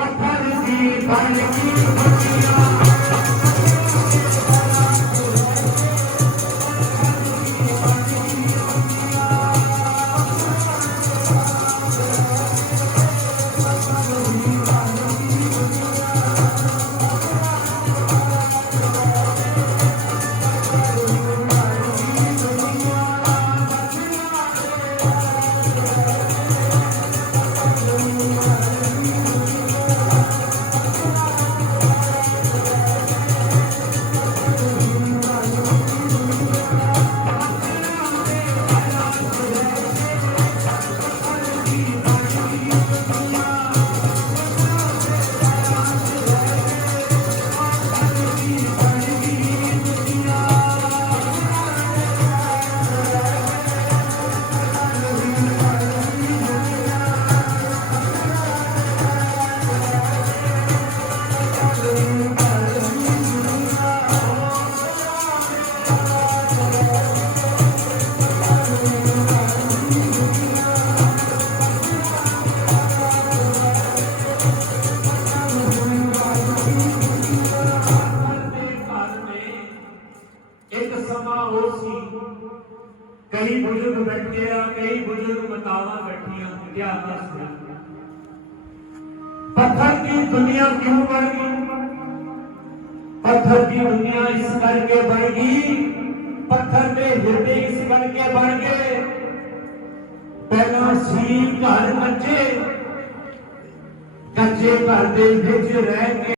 ਪੱਥਰ ਦੀ ਬਣ ਗਈ ਇੱਕ ਸਮਾਂ ਉਹ ਸੀ, ਕਈ ਬਜ਼ੁਰਗ ਬੈਠੇ ਆ, ਕਈ ਬਜ਼ੁਰਗ ਮਾਤਾਵਾਂ ਬੈਠੀਆਂ ਧਿਆਨ ਨਾਲ ਸੁਣੋ ਪੱਥਰ ਦੀ ਦੁਨੀਆ ਕਿਉਂ ਬਣ ਗਈ? ਪੱਥਰ ਦੀ ਦੁਨੀਆ ਇਸ ਕਰਕੇ ਬਣ ਗਈ, ਪੱਥਰ ਦੇ ਹਿਰਦੇ ਇਸ ਕਰਕੇ ਬਣ ਗਏ। ਪਹਿਲਾਂ ਸੀ ਘਰ ਮੱਚੇ ਕੱਚੇ ਘਰ ਦੇ ਵਿੱਚ ਰਹਿ ਕੇ